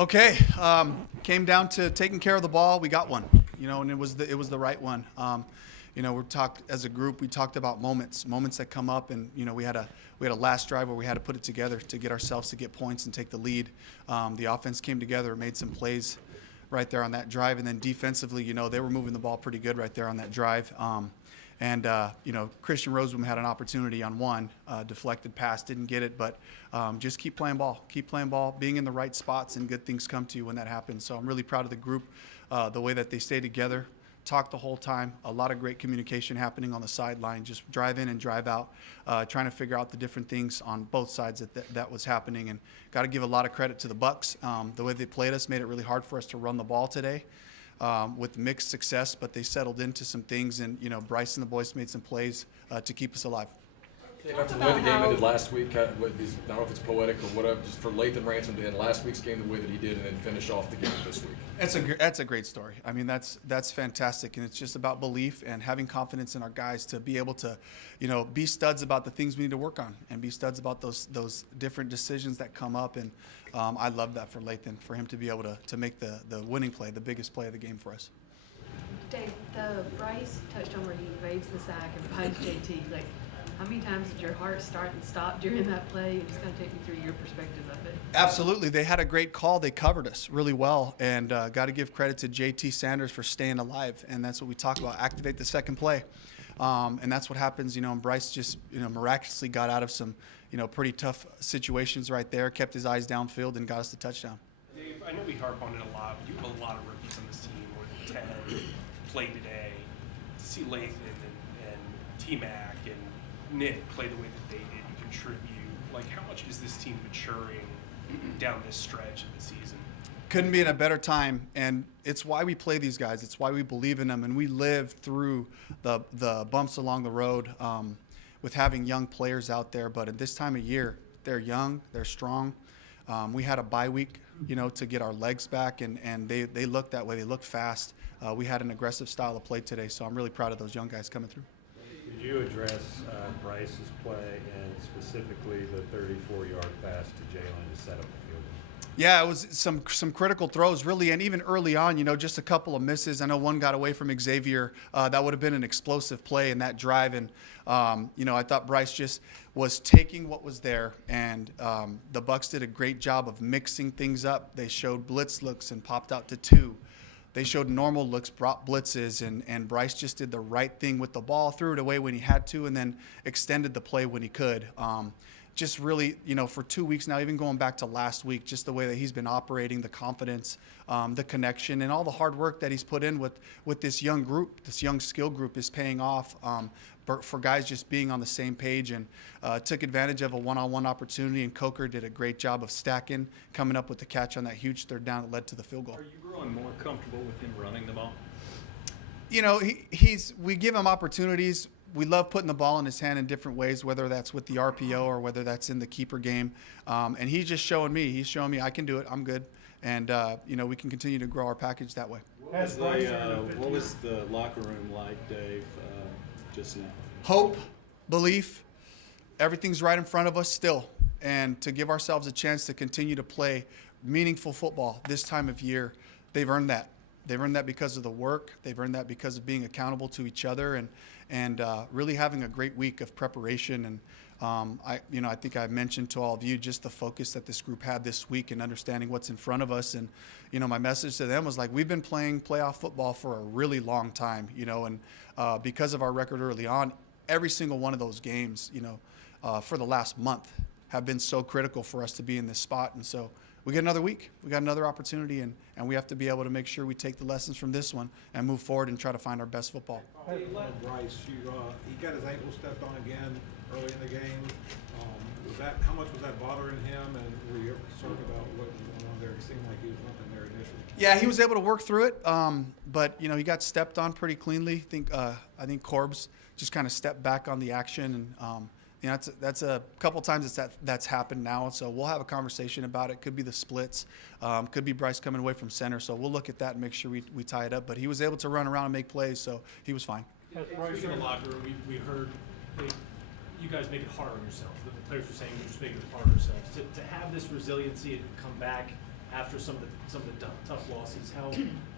Okay, came down to taking care of the ball. We got one, and it was the right one. We talked as a group. We talked about moments that come up, and we had a last drive where we had to put it together to get ourselves to get points and take the lead. The offense came together, made some plays right there on that drive, and then defensively, they were moving the ball pretty good right there on that drive. Christian Rosewoom had an opportunity on one deflected pass, didn't get it, but just keep playing ball, being in the right spots, and good things come to you when that happens. So I'm really proud of the group, the way that they stayed together, talked the whole time. A lot of great communication happening on the sideline, just drive in and drive out, trying to figure out the different things on both sides that was happening. And got to give a lot of credit to the Bucs. The way they played us made it really hard for us to run the ball today. With mixed success, but they settled into some things, and Bryce and the boys made some plays to keep us alive. After the way the game ended last week, I don't know if it's poetic or whatever, just for Lathan Ransom to end last week's game the way that he did and then finish off the game this week. That's a great story. I mean, that's fantastic, and it's just about belief and having confidence in our guys to be able to, be studs about the things we need to work on and be studs about those different decisions that come up. And I love that for Lathan, for him to be able to make the winning play, the biggest play of the game for us. Dave, Bryce touched on where he evades the sack and punts JT. How many times did your heart start and stop during that play? You just kind of take me through your perspective of it. Absolutely. They had a great call. They covered us really well, and got to give credit to JT Sanders for staying alive, and that's what we talk about, activate the second play. And that's what happens, and Bryce just, miraculously got out of some, pretty tough situations right there, kept his eyes downfield, and got us the touchdown. Dave, I know we harp on it a lot, but you have a lot of rookies on this team, more than 10, play today. To see Lathan and T-Mac and Nick play the way that they did and contribute, how much is this team maturing down this stretch of the season? Couldn't be in a better time, and it's why we play these guys. It's why we believe in them, and we live through the bumps along the road with having young players out there. But at this time of year, they're young, they're strong. We had a bye week, to get our legs back, and they looked that way. They looked fast. We had an aggressive style of play today, so I'm really proud of those young guys coming through. Could you address Bryce's play and specifically the 34-yard pass to Jalen to set up the field goal? Yeah, it was some critical throws, really, and even early on, just a couple of misses. I know one got away from Xavier. That would have been an explosive play in that drive, and I thought Bryce just was taking what was there, and the Bucs did a great job of mixing things up. They showed blitz looks and popped out to two. They showed normal looks, brought blitzes, and Bryce just did the right thing with the ball, threw it away when he had to, and then extended the play when he could. Just really, for 2 weeks now, even going back to last week, just the way that he's been operating, the confidence, the connection, and all the hard work that he's put in with this young group, this young skill group is paying off for guys just being on the same page, and took advantage of a one-on-one opportunity, and Coker did a great job of stacking, coming up with the catch on that huge third down that led to the field goal. Are you growing more comfortable with him running the ball? We give him opportunities. We love putting the ball in his hand in different ways, whether that's with the RPO or whether that's in the keeper game. And he's just showing me. He's showing me I can do it. I'm good. And, we can continue to grow our package that way. What was the locker room like, Dave, just now? Hope, belief, everything's right in front of us still. And to give ourselves a chance to continue to play meaningful football this time of year, they've earned that. They've earned that because of the work. They've earned that because of being accountable to each other and really having a great week of preparation. And I think I mentioned to all of you just the focus that this group had this week and understanding what's in front of us. And my message to them was we've been playing playoff football for a really long time. And because of our record early on, every single one of those games, for the last month, have been so critical for us to be in this spot. And so we get another week. We got another opportunity, and we have to be able to make sure we take the lessons from this one and move forward and try to find our best football. Bryce, he got his ankle stepped on again early in the game. How much was that bothering him, and were you concerned about what was going on there? It seemed like he was nothing there initially. Yeah, he was able to work through it, but he got stepped on pretty cleanly. I think Corbs just kind of stepped back on the action, and that's a couple times that's happened now. So we'll have a conversation about it. Could be the splits, could be Bryce coming away from center. So we'll look at that and make sure we tie it up. But he was able to run around and make plays, so he was fine. Speaking of the locker room, we heard you guys make it hard on yourselves. The players were saying you're just making it hard on yourselves. To have this resiliency and come back after some of the tough losses.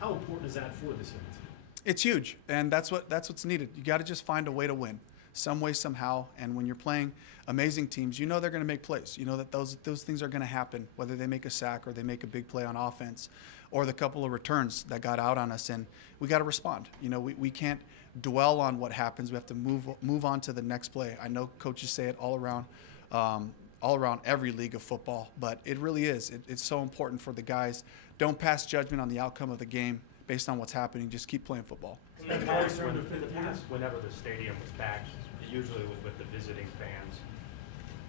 How important is that for this young team? It's huge, and that's what's needed. You got to just find a way to win, some way, somehow. And when you're playing amazing teams, you know they're going to make plays. You know that those things are going to happen, whether they make a sack or they make a big play on offense, or the couple of returns that got out on us. And we got to respond. You know, we can't dwell on what happens. We have to move on to the next play. I know coaches say it all around every league of football, but it really is. It's so important for the guys. Don't pass judgment on the outcome of the game based on what's happening. Just keep playing football. In the past, whenever the stadium was packed, it usually was with the visiting fans,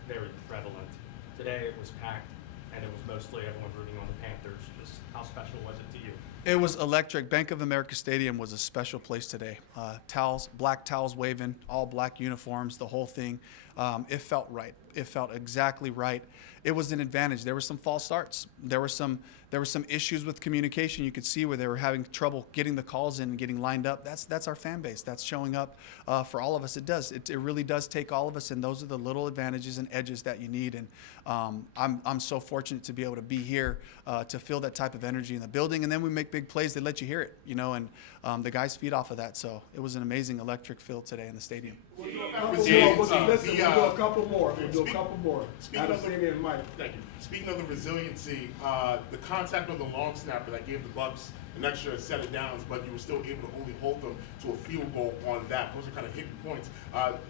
very prevalent. Today it was packed, and it was mostly everyone rooting on the Panthers. Just how special was it to you? It was electric. Bank of America Stadium was a special place today. Towels, black towels waving, all black uniforms, the whole thing. It felt right. It felt exactly right. It was an advantage. There were some false starts. There were some issues with communication. You could see where they were having trouble getting the calls in and getting lined up. That's our fan base. That's showing up for all of us. It does. It really does take all of us, and those are the little advantages and edges that you need. And I'm so fortunate to be able to be here to feel that type of energy in the building. And then we make big plays. They let you hear it, you know, and the guys feed off of that. So it was an amazing electric field today in the stadium. We'll do a couple more. We'll do a couple more. Thank you. Speaking of the resiliency, the contact on the long snapper that gave the Bucs an extra set of downs, but you were still able to only hold them to a field goal on that. Those are kind of hidden points.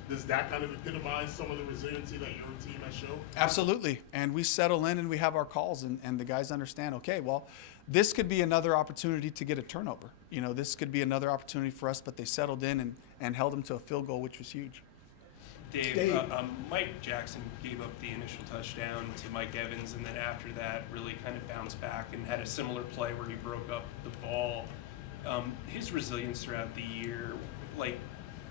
Does that kind of epitomize some of the resiliency that your team has shown? Absolutely. And we settle in and we have our calls, and the guys understand, okay, well, this could be another opportunity to get a turnover. You know, this could be another opportunity for us, but they settled in and held them to a field goal, which was huge. Dave, Mike Jackson gave up the initial touchdown to Mike Evans, and then after that really kind of bounced back and had a similar play where he broke up the ball. His resilience throughout the year, like,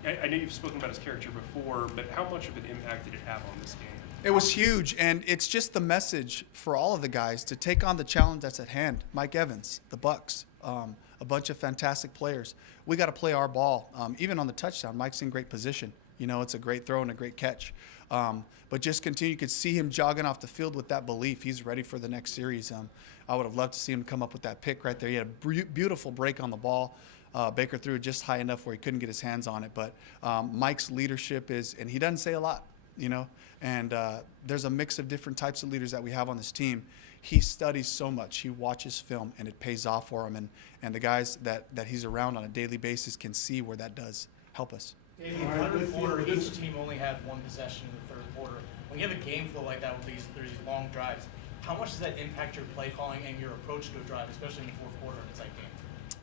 I know you've spoken about his character before, but how much of an impact did it have on this game? It was huge, and it's just the message for all of the guys to take on the challenge that's at hand. Mike Evans, the Bucs, a bunch of fantastic players. We got to play our ball. Even on the touchdown, Mike's in great position. You know, it's a great throw and a great catch. But just continue. You could see him jogging off the field with that belief. He's ready for the next series. I would have loved to see him come up with that pick right there. He had a beautiful break on the ball. Baker threw it just high enough where he couldn't get his hands on it. But Mike's leadership is, and he doesn't say a lot, you know, and there's a mix of different types of leaders that we have on this team. He studies so much. He watches film, and it pays off for him. And the guys that he's around on a daily basis can see where that does help us. In the third quarter, each team only had one possession in the third quarter. When you have a game flow like that with these long drives, how much does that impact your play calling and your approach to a drive, especially in the fourth quarter in a tight game?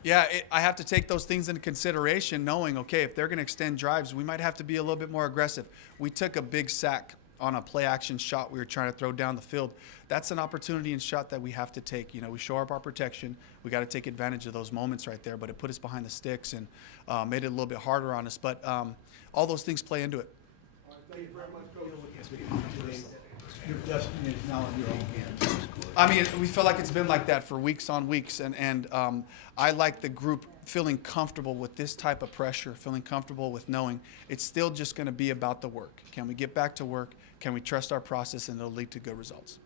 Yeah, I have to take those things into consideration, knowing, okay, if they're going to extend drives, we might have to be a little bit more aggressive. We took a big sack on a play-action shot we were trying to throw down the field. That's an opportunity and shot that we have to take. You know, we shore up our protection. We got to take advantage of those moments right there, but it put us behind the sticks and made it a little bit harder on us. But all those things play into it. Thank you very much, Coach. Your destiny is now in your own hands. I mean, we feel like it's been like that for weeks on weeks, and I like the group feeling comfortable with this type of pressure, feeling comfortable with knowing it's still just going to be about the work. Can we get back to work? Can we trust our process, and it'll lead to good results?